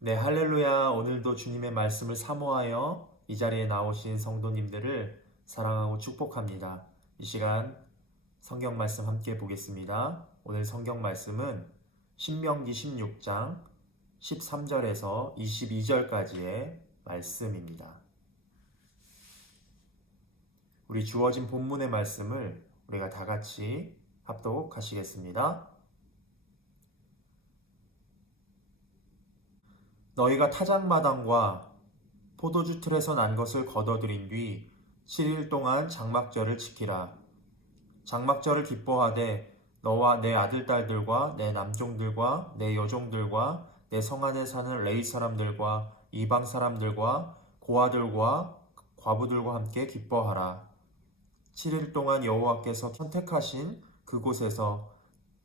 네, 할렐루야. 오늘도 주님의 말씀을 사모하여 이 자리에 나오신 성도님들을 사랑하고 축복합니다. 이 시간 성경 말씀 함께 보겠습니다. 오늘 성경 말씀은 신명기 16장 13절에서 22절까지의 말씀입니다. 우리 주어진 본문의 말씀을 우리가 다 같이 합독하시겠습니다. 너희가 타작마당과 포도주 틀에서 난 것을 거둬들인 뒤 7일 동안 장막절을 지키라. 장막절을 기뻐하되 너와 내 아들 딸들과 내 남종들과 내 여종들과 내 성 안에 사는 레위 사람들과 이방 사람들과 고아들과 과부들과 함께 기뻐하라. 7일 동안 여호와께서 선택하신 그곳에서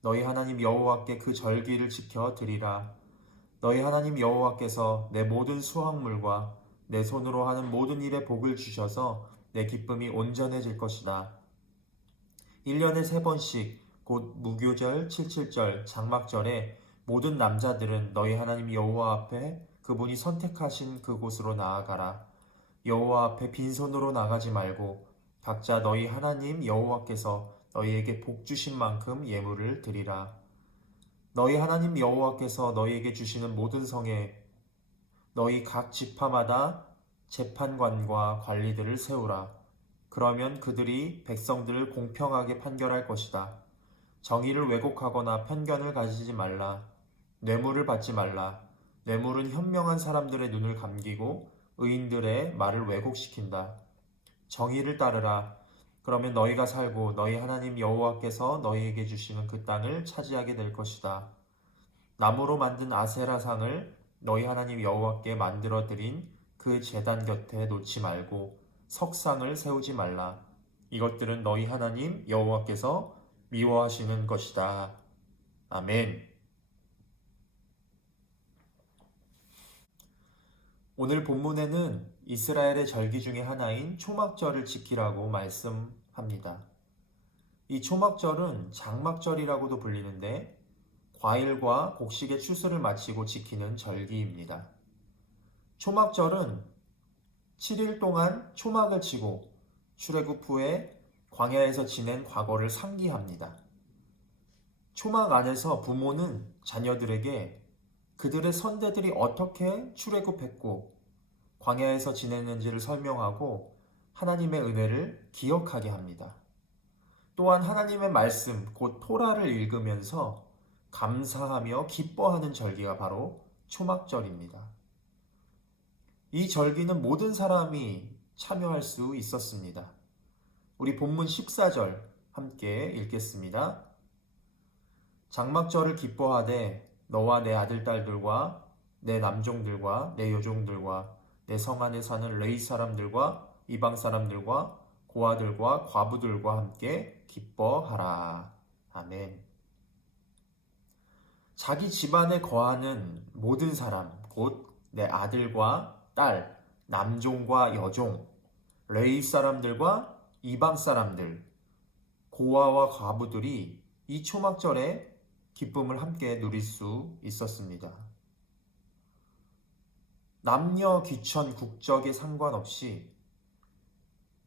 너희 하나님 여호와께 그 절기를 지켜 드리라. 너희 하나님 여호와께서 내 모든 수확물과 내 손으로 하는 모든 일에 복을 주셔서 내 기쁨이 온전해질 것이다. 1년에 3번씩 곧 무교절, 칠칠절, 장막절에 모든 남자들은 너희 하나님 여호와 앞에 그분이 선택하신 그곳으로 나아가라. 여호와 앞에 빈손으로 나가지 말고 각자 너희 하나님 여호와께서 너희에게 복 주신 만큼 예물을 드리라. 너희 하나님 여호와께서 너희에게 주시는 모든 성에 너희 각 지파마다 재판관과 관리들을 세우라. 그러면 그들이 백성들을 공평하게 판결할 것이다. 정의를 왜곡하거나 편견을 가지지 말라. 뇌물을 받지 말라. 뇌물은 현명한 사람들의 눈을 감기고 의인들의 말을 왜곡시킨다. 정의를 따르라. 그러면 너희가 살고 너희 하나님 여호와께서 너희에게 주시는 그 땅을 차지하게 될 것이다. 나무로 만든 아세라상을 너희 하나님 여호와께 만들어 드린 그 제단 곁에 놓지 말고 석상을 세우지 말라. 이것들은 너희 하나님 여호와께서 미워하시는 것이다. 아멘. 오늘 본문에는 이스라엘의 절기 중에 하나인 초막절을 지키라고 말씀합니다. 이 초막절은 장막절이라고도 불리는데 과일과 곡식의 추수를 마치고 지키는 절기입니다. 초막절은 7일 동안 초막을 치고 출애굽 후에 광야에서 지낸 과거를 상기합니다. 초막 안에서 부모는 자녀들에게 그들의 선대들이 어떻게 출애굽했고 광야에서 지냈는지를 설명하고 하나님의 은혜를 기억하게 합니다. 또한 하나님의 말씀, 곧 토라를 읽으면서 감사하며 기뻐하는 절기가 바로 초막절입니다. 이 절기는 모든 사람이 참여할 수 있었습니다. 우리 본문 14절 함께 읽겠습니다. 장막절을 기뻐하되 너와 내 아들 딸들과 내 남종들과 내 여종들과 내 성 안에 사는 레위 사람들과 이방 사람들과 고아들과 과부들과 함께 기뻐하라. 아멘. 자기 집안에 거하는 모든 사람, 곧 내 아들과 딸, 남종과 여종, 레위 사람들과 이방 사람들, 고아와 과부들이 이 초막절에 기쁨을 함께 누릴 수 있었습니다. 남녀, 귀천, 국적에 상관없이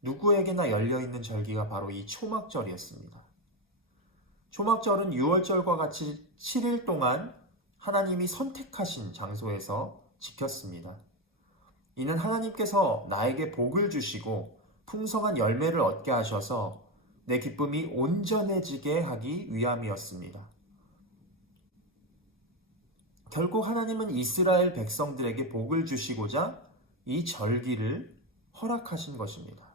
누구에게나 열려있는 절기가 바로 이 초막절이었습니다. 초막절은 6월절과 같이 7일 동안 하나님이 선택하신 장소에서 지켰습니다. 이는 하나님께서 나에게 복을 주시고 풍성한 열매를 얻게 하셔서 내 기쁨이 온전해지게 하기 위함이었습니다. 결국 하나님은 이스라엘 백성들에게 복을 주시고자 이 절기를 허락하신 것입니다.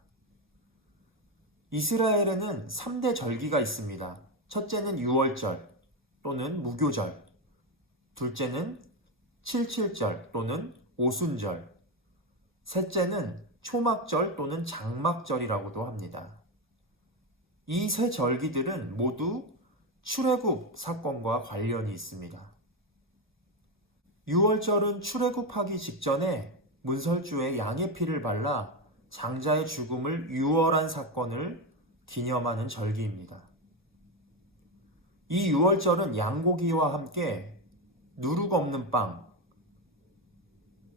이스라엘에는 3대 절기가 있습니다. 첫째는 6월절 또는 무교절, 둘째는 칠칠절 또는 오순절, 셋째는 초막절 또는 장막절이라고도 합니다. 이 세 절기들은 모두 출애굽 사건과 관련이 있습니다. 6월절은 출애굽하기 직전에 문설주에 양의 피를 발라 장자의 죽음을 유월한 사건을 기념하는 절기입니다. 이 6월절은 양고기와 함께 누룩 없는 빵,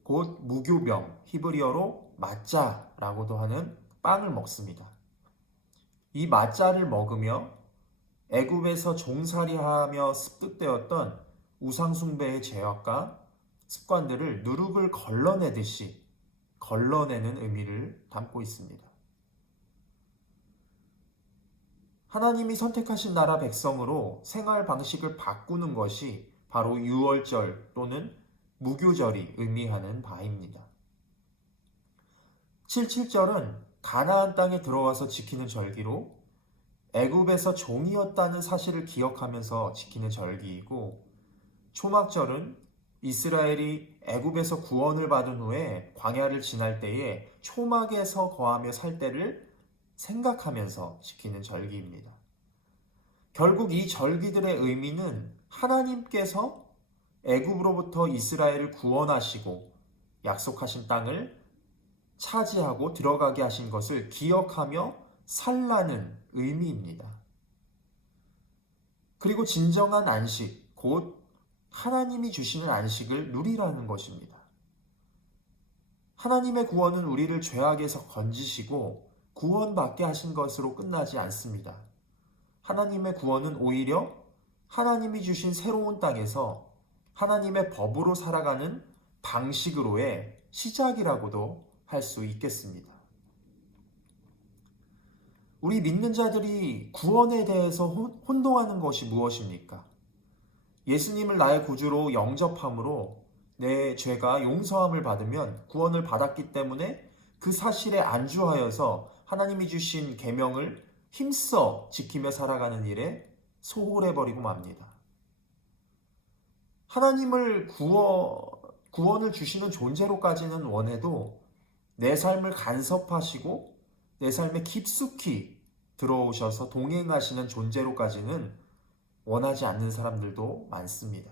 곧 무교병, 히브리어로 마짜라고도 하는 빵을 먹습니다. 이 마짜를 먹으며 애굽에서 종살이하며 습득되었던 우상숭배의 죄악과 습관들을 누룩을 걸러내듯이 걸러내는 의미를 담고 있습니다. 하나님이 선택하신 나라 백성으로 생활 방식을 바꾸는 것이 바로 유월절 또는 무교절이 의미하는 바입니다. 77절은 가나안 땅에 들어와서 지키는 절기로 애굽에서 종이었다는 사실을 기억하면서 지키는 절기이고, 초막절은 이스라엘이 애굽에서 구원을 받은 후에 광야를 지날 때에 초막에서 거하며 살 때를 생각하면서 지키는 절기입니다. 결국 이 절기들의 의미는 하나님께서 애굽으로부터 이스라엘을 구원하시고 약속하신 땅을 차지하고 들어가게 하신 것을 기억하며 살라는 의미입니다. 그리고 진정한 안식, 곧 하나님이 주시는 안식을 누리라는 것입니다. 하나님의 구원은 우리를 죄악에서 건지시고 구원받게 하신 것으로 끝나지 않습니다. 하나님의 구원은 오히려 하나님이 주신 새로운 땅에서 하나님의 법으로 살아가는 방식으로의 시작이라고도 할 수 있겠습니다. 우리 믿는 자들이 구원에 대해서 혼동하는 것이 무엇입니까? 예수님을 나의 구주로 영접함으로 내 죄가 용서함을 받으면 구원을 받았기 때문에 그 사실에 안주하여서 하나님이 주신 계명을 힘써 지키며 살아가는 일에 소홀해버리고 맙니다. 하나님을 구원을 주시는 존재로까지는 원해도 내 삶을 간섭하시고 내 삶에 깊숙이 들어오셔서 동행하시는 존재로까지는 원하지 않는 사람들도 많습니다.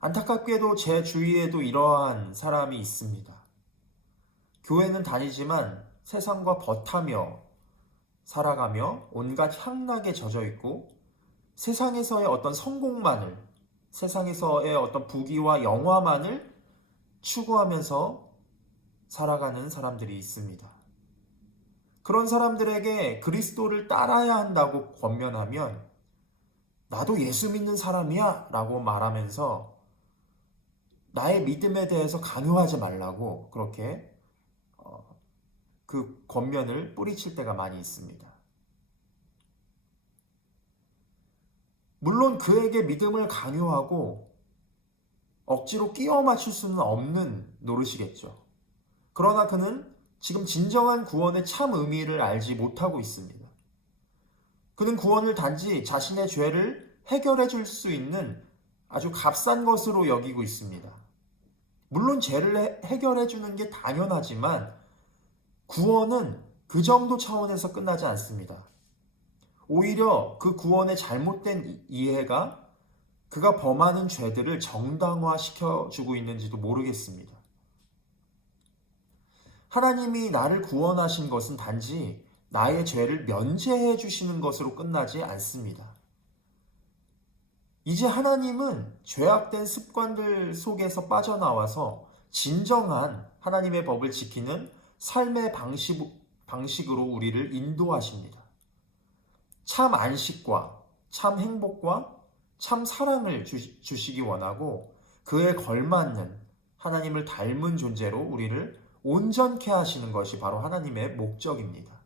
안타깝게도 제 주위에도 이러한 사람이 있습니다. 교회는 다니지만 세상과 벗하며 살아가며 온갖 향락에 젖어 있고 세상에서의 어떤 성공만을, 세상에서의 어떤 부귀와 영화만을 추구하면서 살아가는 사람들이 있습니다. 그런 사람들에게 그리스도를 따라야 한다고 권면하면 나도 예수 믿는 사람이야 라고 말하면서 나의 믿음에 대해서 강요하지 말라고 그렇게 그 권면을 뿌리칠 때가 많이 있습니다. 물론 그에게 믿음을 강요하고 억지로 끼워 맞출 수는 없는 노릇이겠죠. 그러나 그는 지금 진정한 구원의 참 의미를 알지 못하고 있습니다. 그는 구원을 단지 자신의 죄를 해결해 줄 수 있는 아주 값싼 것으로 여기고 있습니다. 물론 죄를 해결해 주는 게 당연하지만 구원은 그 정도 차원에서 끝나지 않습니다. 오히려 그 구원의 잘못된 이해가 그가 범하는 죄들을 정당화시켜주고 있는지도 모르겠습니다. 하나님이 나를 구원하신 것은 단지 나의 죄를 면제해 주시는 것으로 끝나지 않습니다. 이제 하나님은 죄악된 습관들 속에서 빠져나와서 진정한 하나님의 법을 지키는 삶의 방식으로 우리를 인도하십니다. 참 안식과 참 행복과 참 사랑을 주시기 원하고 그에 걸맞는 하나님을 닮은 존재로 우리를 온전케 하시는 것이 바로 하나님의 목적입니다.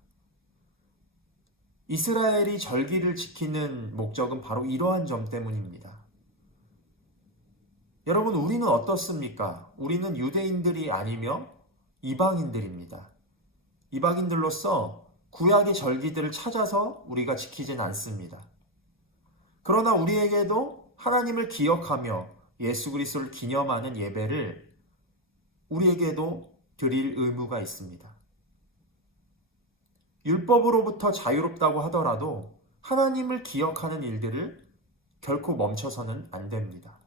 이스라엘이 절기를 지키는 목적은 바로 이러한 점 때문입니다. 여러분, 우리는 어떻습니까? 우리는 유대인들이 아니며 이방인들입니다. 이방인들로서 구약의 절기들을 찾아서 우리가 지키진 않습니다. 그러나 우리에게도 하나님을 기억하며 예수 그리스도를 기념하는 예배를 우리에게도 드릴 의무가 있습니다. 율법으로부터 자유롭다고 하더라도 하나님을 기억하는 일들을 결코 멈춰서는 안 됩니다.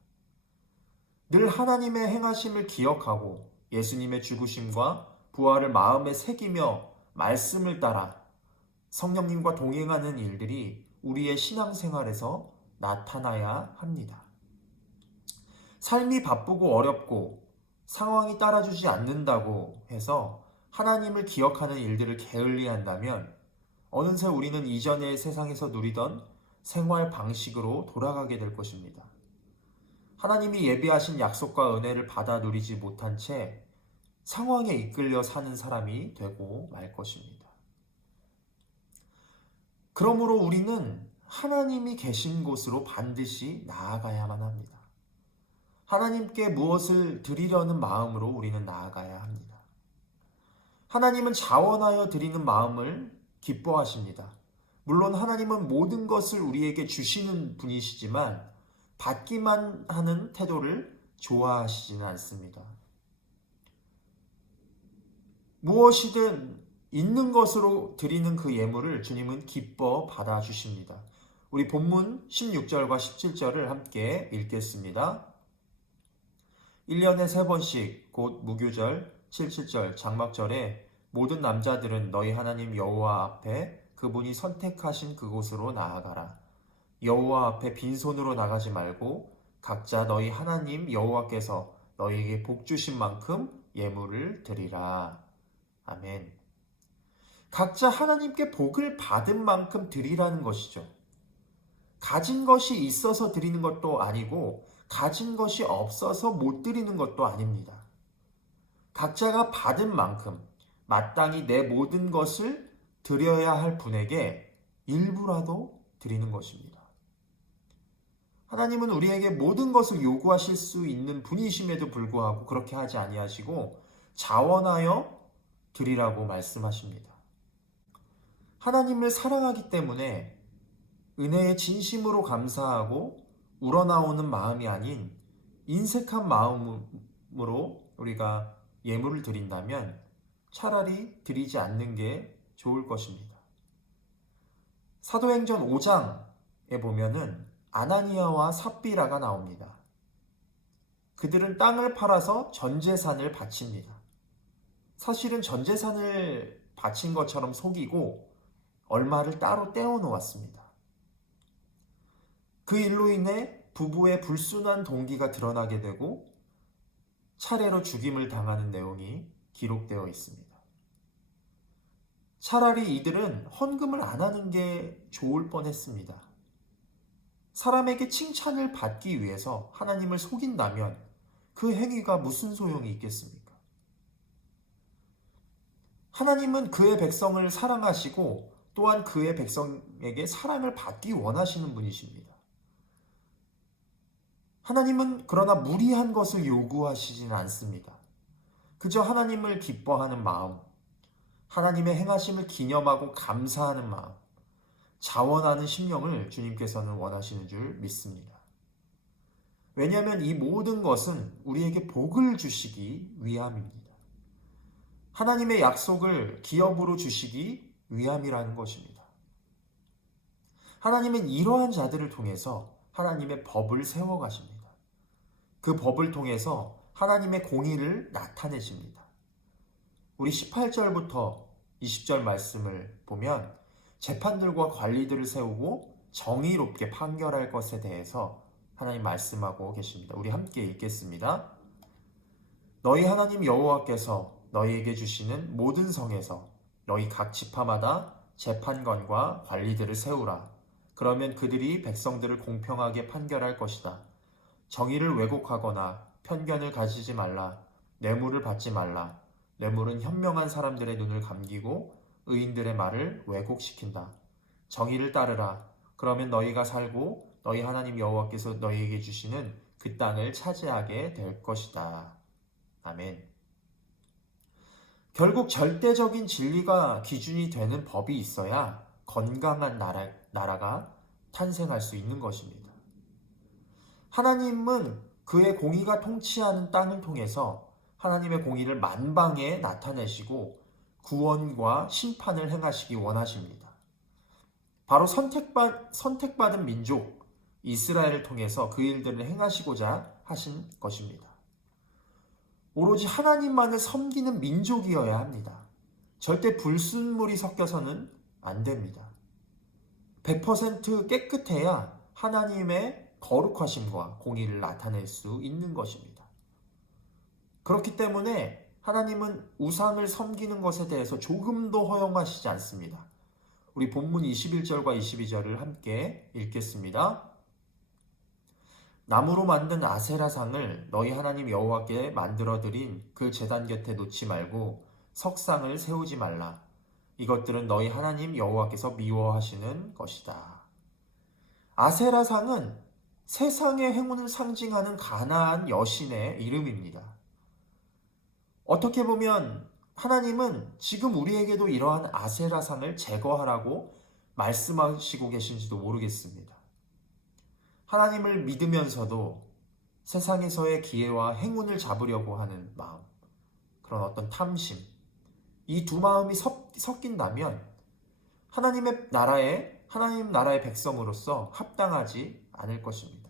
늘 하나님의 행하심을 기억하고 예수님의 죽으심과 부활을 마음에 새기며 말씀을 따라 성령님과 동행하는 일들이 우리의 신앙생활에서 나타나야 합니다. 삶이 바쁘고 어렵고 상황이 따라주지 않는다고 해서 하나님을 기억하는 일들을 게을리한다면 어느새 우리는 이전의 세상에서 누리던 생활 방식으로 돌아가게 될 것입니다. 하나님이 예비하신 약속과 은혜를 받아 누리지 못한 채 상황에 이끌려 사는 사람이 되고 말 것입니다. 그러므로 우리는 하나님이 계신 곳으로 반드시 나아가야만 합니다. 하나님께 무엇을 드리려는 마음으로 우리는 나아가야 합니다. 하나님은 자원하여 드리는 마음을 기뻐하십니다. 물론 하나님은 모든 것을 우리에게 주시는 분이시지만 받기만 하는 태도를 좋아하시지는 않습니다. 무엇이든 있는 것으로 드리는 그 예물을 주님은 기뻐 받아주십니다. 우리 본문 16절과 17절을 함께 읽겠습니다. 1년에 3번씩 곧 무교절, 77절, 장막절에 모든 남자들은 너희 하나님 여호와 앞에 그분이 선택하신 그곳으로 나아가라. 여호와 앞에 빈손으로 나가지 말고 각자 너희 하나님 여호와께서 너희에게 복 주신 만큼 예물을 드리라. 아멘. 각자 하나님께 복을 받은 만큼 드리라는 것이죠. 가진 것이 있어서 드리는 것도 아니고 가진 것이 없어서 못 드리는 것도 아닙니다. 각자가 받은 만큼 마땅히 내 모든 것을 드려야 할 분에게 일부라도 드리는 것입니다. 하나님은 우리에게 모든 것을 요구하실 수 있는 분이심에도 불구하고 그렇게 하지 아니하시고 자원하여 드리라고 말씀하십니다. 하나님을 사랑하기 때문에 은혜에 진심으로 감사하고 우러나오는 마음이 아닌 인색한 마음으로 우리가 예물을 드린다면 차라리 드리지 않는 게 좋을 것입니다. 사도행전 5장에 보면은 아나니아와 삽비라가 나옵니다. 그들은 땅을 팔아서 전재산을 바칩니다. 사실은 전재산을 바친 것처럼 속이고 얼마를 따로 떼어 놓았습니다. 그 일로 인해 부부의 불순한 동기가 드러나게 되고 차례로 죽임을 당하는 내용이 기록되어 있습니다. 차라리 이들은 헌금을 안 하는 게 좋을 뻔했습니다. 사람에게 칭찬을 받기 위해서 하나님을 속인다면 그 행위가 무슨 소용이 있겠습니까? 하나님은 그의 백성을 사랑하시고 또한 그의 백성에게 사랑을 받기 원하시는 분이십니다. 하나님은 그러나 무리한 것을 요구하시진 않습니다. 그저 하나님을 기뻐하는 마음, 하나님의 행하심을 기념하고 감사하는 마음, 자원하는 심령을 주님께서는 원하시는 줄 믿습니다. 왜냐하면 이 모든 것은 우리에게 복을 주시기 위함입니다. 하나님의 약속을 기업으로 주시기 위함이라는 것입니다. 하나님은 이러한 자들을 통해서 하나님의 법을 세워가십니다. 그 법을 통해서 하나님의 공의를 나타내십니다. 우리 18절부터 20절 말씀을 보면 재판들과 관리들을 세우고 정의롭게 판결할 것에 대해서 하나님 말씀하고 계십니다. 우리 함께 읽겠습니다. 너희 하나님 여호와께서 너희에게 주시는 모든 성에서 너희 각 지파마다 재판관과 관리들을 세우라. 그러면 그들이 백성들을 공평하게 판결할 것이다. 정의를 왜곡하거나 편견을 가지지 말라. 뇌물을 받지 말라. 뇌물은 현명한 사람들의 눈을 감기고 의인들의 말을 왜곡시킨다. 정의를 따르라. 그러면 너희가 살고 너희 하나님 여호와께서 너희에게 주시는 그 땅을 차지하게 될 것이다. 아멘. 결국 절대적인 진리가 기준이 되는 법이 있어야 건강한 나라가 탄생할 수 있는 것입니다. 하나님은 그의 공의가 통치하는 땅을 통해서 하나님의 공의를 만방에 나타내시고 구원과 심판을 행하시기 원하십니다. 바로 선택받은 민족 이스라엘을 통해서 그 일들을 행하시고자 하신 것입니다. 오로지 하나님만을 섬기는 민족이어야 합니다. 절대 불순물이 섞여서는 안 됩니다. 100% 깨끗해야 하나님의 거룩하심과 공의를 나타낼 수 있는 것입니다. 그렇기 때문에 하나님은 우상을 섬기는 것에 대해서 조금도 허용하시지 않습니다. 우리 본문 21절과 22절을 함께 읽겠습니다. 나무로 만든 아세라상을 너희 하나님 여호와께 만들어드린 그 제단 곁에 놓지 말고 석상을 세우지 말라. 이것들은 너희 하나님 여호와께서 미워하시는 것이다. 아세라상은 세상의 행운을 상징하는 가나안 여신의 이름입니다. 어떻게 보면 하나님은 지금 우리에게도 이러한 아세라상을 제거하라고 말씀하시고 계신지도 모르겠습니다. 하나님을 믿으면서도 세상에서의 기회와 행운을 잡으려고 하는 마음, 그런 어떤 탐심, 이 두 마음이 섞인다면 하나님 나라의 백성으로서 합당하지 않을 것입니다.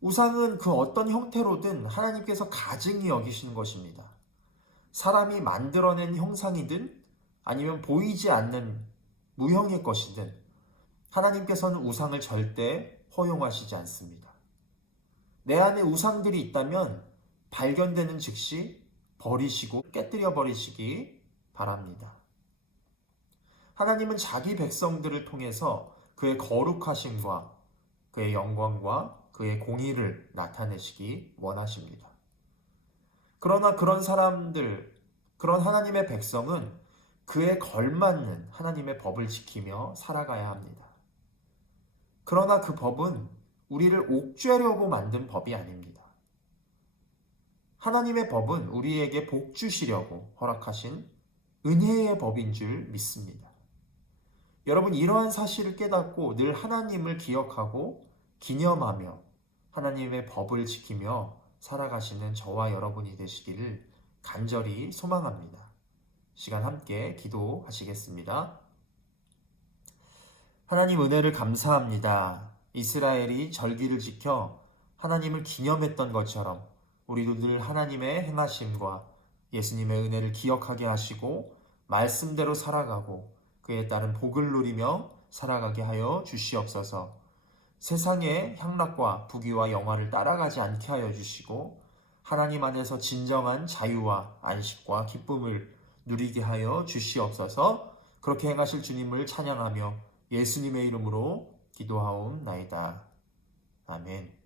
우상은 그 어떤 형태로든 하나님께서 가증히 여기시는 것입니다. 사람이 만들어낸 형상이든 아니면 보이지 않는 무형의 것이든 하나님께서는 우상을 절대 허용하시지 않습니다. 내 안에 우상들이 있다면 발견되는 즉시 버리시고 깨뜨려 버리시기 바랍니다. 하나님은 자기 백성들을 통해서 그의 거룩하심과 그의 영광과 그의 공의를 나타내시기 원하십니다. 그러나 그런 사람들, 그런 하나님의 백성은 그에 걸맞는 하나님의 법을 지키며 살아가야 합니다. 그러나 그 법은 우리를 옥죄려고 만든 법이 아닙니다. 하나님의 법은 우리에게 복 주시려고 허락하신 은혜의 법인 줄 믿습니다. 여러분, 이러한 사실을 깨닫고 늘 하나님을 기억하고 기념하며 하나님의 법을 지키며 살아가시는 저와 여러분이 되시기를 간절히 소망합니다. 시간 함께 기도하시겠습니다. 하나님, 은혜를 감사합니다. 이스라엘이 절기를 지켜 하나님을 기념했던 것처럼 우리도 늘 하나님의 행하심과 예수님의 은혜를 기억하게 하시고 말씀대로 살아가고 그에 따른 복을 누리며 살아가게 하여 주시옵소서. 세상의 향락과 부귀와 영화를 따라가지 않게 하여 주시고 하나님 안에서 진정한 자유와 안식과 기쁨을 누리게 하여 주시옵소서. 그렇게 행하실 주님을 찬양하며 예수님의 이름으로 기도하옵나이다. 아멘.